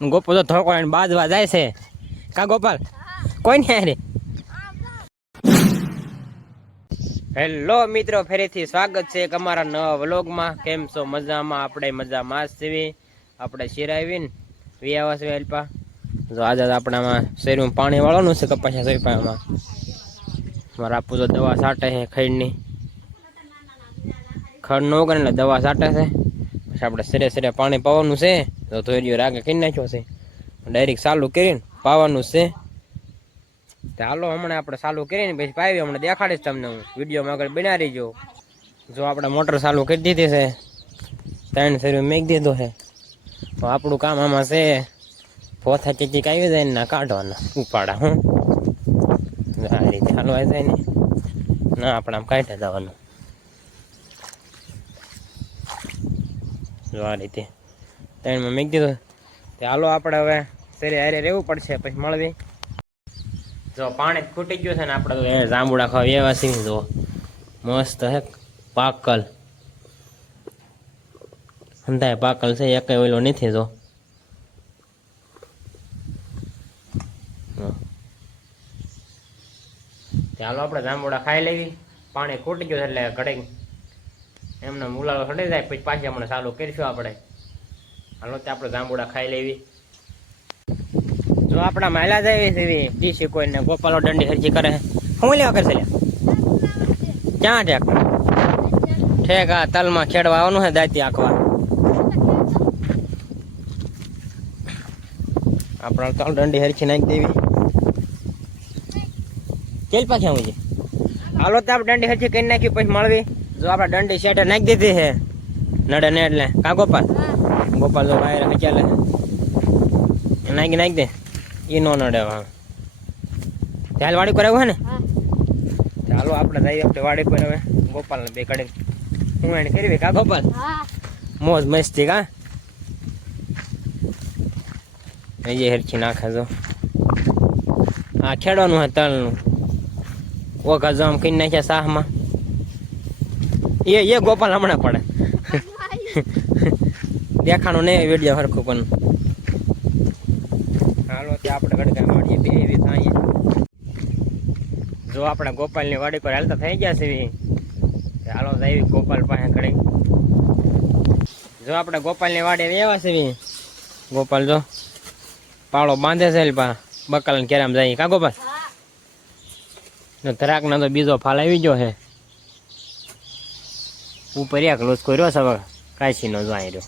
ગોપો તો થોકો બાજવા જાય છે કા ગોપાલ કોઈ નહીં રે. હેલો મિત્રો, ફરીથી સ્વાગત છે એક અમારા નવા વ્લોગમાં. કેમ છો? મજામાં? આપણે મજામાં જ છીએ. આપણે શિરાવીને વિયાવા છે અલ્પા. જો આજે આપણામાં શરીરમાં પાણી વાળવાનું છે કપાસિયા સોયપામાં. મારા આપું તો દવા છાંટે છે ખડની. ખડ ન કરે એટલે દવા છાંટે છે. પછી આપણે સરે સરે પાણી પાવાનું છે. તો ધોરીઓ રાગે કરી નાખ્યો છે. ડાયરેક્ટ ચાલુ કરીને પાવાનું છે. ચાલો હમણાં આપણે ચાલુ કરીને પછી પાવી હમણાં દેખાડીશ તમને. હું વિડીયોમાં આગળ બના રહીજો. જો આપણે મોટર ચાલુ કરી દીધી છે, 3 શેરીઓ મેક દીધો છે. તો આપણું કામ આમાં છે પોથા ચીચીક આવી જાય ને કાઢવાના ઉપાડા. હું આ રીતે હાલવા જાય ને ના આપણે આમ કાઢી જવાનું. જો આ રીતે 3માં મેક દીધો. હાલો આપણે હવે શેરી હારે રહેવું પડશે, પછી મળવી. જો પાણી ખૂટી ગયું છે ને આપણે તો જાંબુડા ખાવા એવા છીએ. જો મસ્ત હે પાકલ, અંધાય પાકલ છે, એક ઓલો નથી. જો ચાલો આપણે જાંબુડા ખાઈ લેવી. પાણી ખૂટી ગયું એટલે ઘડે એમને મુલાલો ચડી જાય પછી પાછી હમણાં ચાલુ કરીશું આપણે. હાલો ત્યાં આપણે જાંબુડા ખાઈ લેવી. જો આપણા માયલા જાય એવી ડીસી કોઈને ગોપાલો દંડી હરજી કરે. શું લેવા કરશે? ક્યાં ઠેક ઠેક આ તલમાં ખેડવા આવવાનું છે, દાંતી આખવા. આપણા તલ દંડી હરજી નાખી દેવી. કેલ પાછી આવું છે. હાલો તો આપણે દંડી હરજી કરી નાખી પછી મળવી. જો આપણે દંડી શેઠે નાખી દીધી છે નડે ને એટલે કા ગોપાલ. ગોપાલ જો વાયર હચાલે નાખી દે એ નો નડે. ચાલ વાડી પર આવ્યું હે ને. ચાલો આપણે જઈએ આપણે વાડી પર. હવે ગોપાલ ને બે કડી હું એને કરવી કા ગોપાલ. મોજ મસ્તી કા એ હરખી નાખે. જો આ ખેડવાનું હે તલનું. ઓઘા જામ કરી નાખ્યા શાહમાં. એ ગોપાલ હમણાં પડે દેખાણું નહીં વિડીયો હરખું પણ. હાલો ત્યાં આપણે ગડકા વાડીએ બે એવી થાય. જો આપણે ગોપાલની વાડી પર હાલતા થઈ ગયા છે. હાલો જાય ગોપાલ પાસે ઘડી. જો આપણે ગોપાલની વાડી રહેવા છે. ગોપાલ જો પાળો બાંધે છે બકાલ ને કેરામ જાય કા ગોપાલ. ધરાક ના તો બીજો ફાલ આવી ગયો છે ઉપર. એક લૂસકો રહ્યો છે હવે કાશી નો જાય રહ્યો.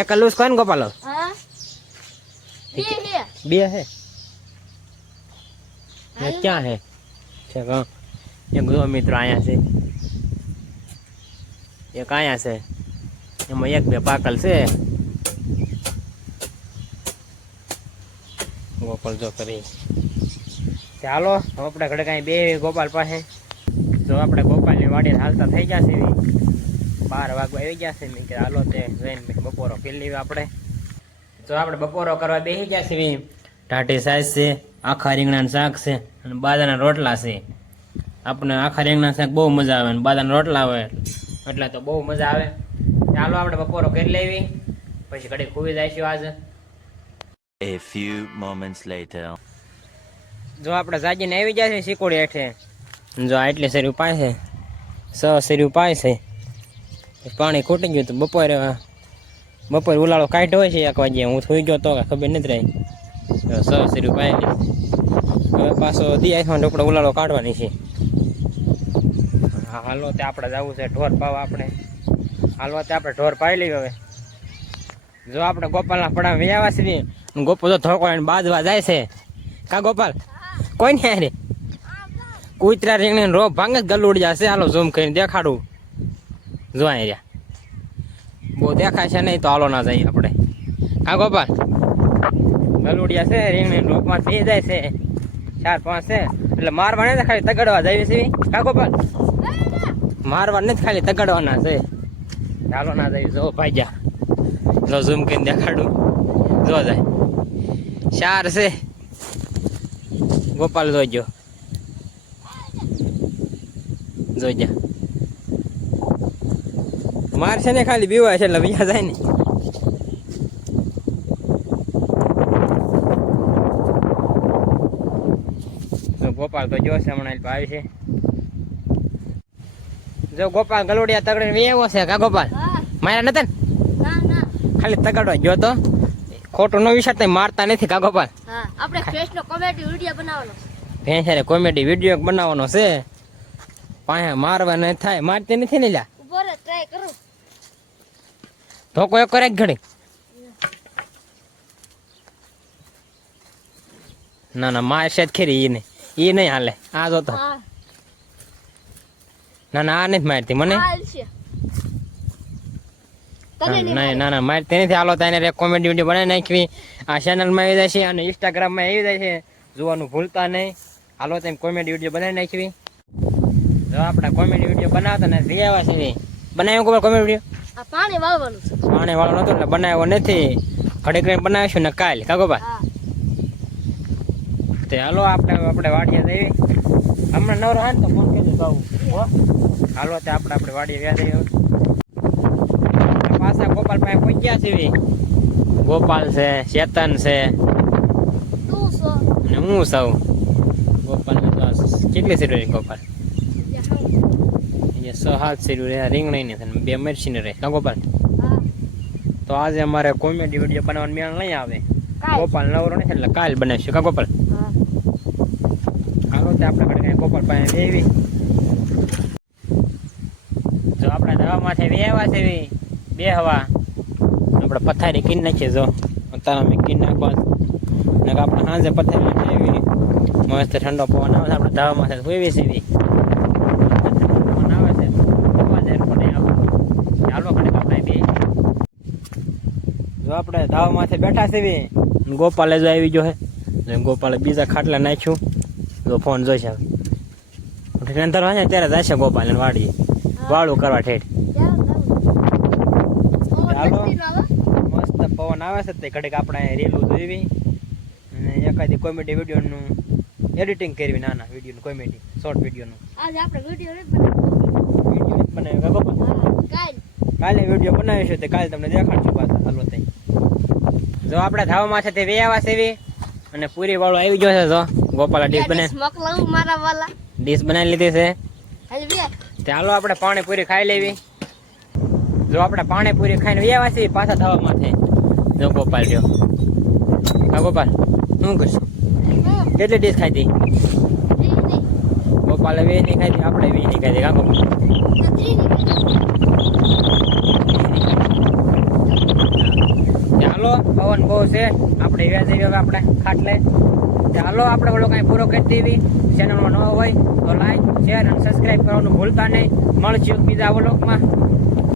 એક લૂસકો ને ગોપાલ બે હે ક્યાં હે એક જો મિત્રો આયા છે, એક આયા છે. એમાં એક બે પાકલ છે. ગોપાલ જો કરી. ચાલો આપણે ઘડે કાંઈ બે ગોપાલ પાસે. જો આપણે ગોપાલની વાડી હાલતા થઈ ગયા છે. 12 વાગવા આવી ગયા છે. મેં કે હાલો તે જઈને બપોરો પી લેવી આપણે. જો આપણે બપોરો કરવા બેસી ગયા છે. ટાટી સાઈઝ છે, આખા રીંગણાનું શાક છે અને બાજરાના રોટલા છે. આપણને આખા રીંગણાનું શાક બહુ મજા આવે અને બાજરાના રોટલા આવે એટલે તો બહુ મજા આવે. ચાલો આપણે બપોરો કરી લેવી પછી ઘડી ખુવી જઈશું આજે. A few moments later. જો આપણે જાગીને આવી જાય છે શીકોડી હેઠે. જો આટલી શેરી પાય છે, 6 શેરી પાય છે. પાણી ખૂટી ગયું તો બપોરે ઉલાળો કાઢ્યો હોય છે 1 વાગ્યે. હું થોઈ ગયો તો ખબર નથી રહી. 6 શેરી પાય હવે પાછો દિયામાં ઢોકળો ઉલાળો કાઢવાની છે. હા હાલો તે આપણે જવું છે ઢોર પાવા. આપણે હાલવા તે આપણે ઢોર પાઈ લઈએ. હવે જો આપણે ગોપાલના પડા વ્યાવા છીએ. ગોપો તો થોકો બાજવા જાય છે કા ગોપાલ. કોઈ નહીં રે કૂતરા રીંગણી રોપ ભાંગે ગલુડી જશે. હાલો ઝૂમ કરીને દેખાડું. જો રહ્યા બહુ દેખાય છે નહીં તો હાલો ના જાય આપણે કા ગોપાલ. ગલુડિયા છે રીંગણી રોપમાં બે જાય છે 4-5 છે એટલે મારવા નથી ખાલી તગડવા જાય છે કા ગોપાલ. મારવા નથી ખાલી તગડવાના છે. હાલો ના જાય. જો ભાઈ જા જો ઝૂમ કરીને દેખાડું. જો જાય 4 છે. ગોપાલ જોઈજો જોઈજા. માર છે ને ખાલી બીવાય છે એટલે બીજા જાય ને. ગોપાલ તો જોશે હમણાં આવી છે. જો ગોપાલ ગલુડિયા તગડીને વેવો છે કા ગોપાલ? હા. માર્યા નતા ને? ના ના. ખાલી તગડવા ગયો તો. ખોટું ન વિચાર મારતા નથી કા ગોપાલ? હા આપણે ફેસનો કોમેડી વિડિયો બનાવવાનો છે. ભેંસારે કોમેડી વિડીયો બનાવવાનો છે. પાયા મારવા ન થાય, મારતી નથી ને લ્યા. ઉભો રે ટ્રાય કરું. ધોકો એક કરે જ ઘડી. ના ના માર છે જ ખરી ઈ નહીં હાલે. આ જો તો હા. ના ના આ નથી મારતી મને. હાલ છે. તને નહીં નહીં ના ના મારતી નથી. હાલો તો એને કોમેડી વિડીયો બનાવી નાખવી. આ ચેનલમાં આવી જાય છે અને ઇન્સ્ટાગ્રામમાં આવી જાય છે. જોવાનું ભૂલતા નહીં. હાલો તો કોમેડી વિડીયો બનાવી નાખવી. જો આપણે કોમેડી વિડીયો બનાવતા ને રિયાવા છે બનાવ્યો ખબર કોમેડી વિડીયો? આ પાણી વાળવાનું છે. પાણી વાળો નતો એટલે બનાવ્યો નથી. ઘડીક રહીને બનાવીશું ને કાલ કાકો ભાઈ. હા. તે હાલો આપણે વાડીએ જઈએ. હમણાં નવરો હા ને તો ફોન કરી દઉં. હાલો તે આપણે વાડીએ વ્યા જઈએ. પાછા ગોપાલ પાસે પહોંચ્યા છે. ગોપાલ છે, ચેતન છે તું સો. અને હું સૌ. ગોપાલ કેટલી સીટ રહી ગોપાલ? અહીંયા 6-7 સીટ રહે. રીંગણી ની છે 2 મરચી રહે કા ગોપાલ? હા. તો આજે અમારે કોમેડી વિડીયો બનાવવાનું મેળ નહીં આવે. કાલ. ગોપાલ નવરો નથી એટલે કાલ બનાવીશું કા ગોપાલ? હા. હાલો તે આપણે ઘડી ગોપાલ પાસે વેવી. જો આપણે દવામાંથી વેવા છે બે હવા આપણે પથારી કીન નાખીએ. જો અત્યારે અમે કીન નાખવા ને આપણે સાંજે પથારી નાખી મસ્ત ઠંડો પવન આવે છે. આપણે દવામાંથી વેવી છે પવન આવે છે. અવાજ એરકો નહીં આવે. ચાલો ઘડી આપણે બે જો આપણે ધાવામાંથી બેઠા છે. ગોપાલે જો આવી ગયો છે. ગોપાલે બીજા ખાટલા નાખ્યું. જો ફોન જોઈશે હવે અંદર વાંચે ત્યારે જશે ગોપાલ ને વાડીએ વાળું કરવા ઠેઠ. ચાલો મસ્ત પવન આવે છે તે ઘડીક આપણે રેલું જોઈવી અને એકાદી કોમેડી વિડીયોનું એડિટિંગ કરવી. નાના વિડીયોનું કોમેડી શોર્ટ વિડીયોનું આજે આપણે વિડિયો નથી બનાવવાનો. વિડીયો બનાવ્યો ગોપાલ? હા. કાલ. કાલે વિડીયો બનાવીશું તે કાલે તમને દેખાડશું પાછા. હાલો તઈ જો આપણે ધાવામાં છે તે વેવા સેવી અને પૂરી વાળો આવી ગયો છે. જો ગોપાલ ડીશ બને મોકલાવું મારા વાલા. ડીશ બનાવી લીધી છે. હાલ બે. ચાલો આપણે પાણીપુરી ખાઈ લેવી. જો આપણે પાણીપુરી ખાઈને વ્યાવા છીએ પાછા ધાવામાંથી. જો ગોપાલ રહ્યો. હા ગોપાલ શું કરશું? કેટલી ડીશ ખાધી? ગોપાલે 2 ની ખાધી, આપણે 2 ની ખાધી. કા ગોપાલ? ચાલો પવન બહુ છે. આપણે વ્યાજ હવે આપણે ખાટલે. ચાલો આપણે ઓલો કાંઈ પૂરો કરી દેવી. ચેનલમાં ન હોય તો લાઈક શેર અને સબસ્ક્રાઈબ કરવાનું ભૂલતા નહીં. મળશું બીજા વ્લોગમાં.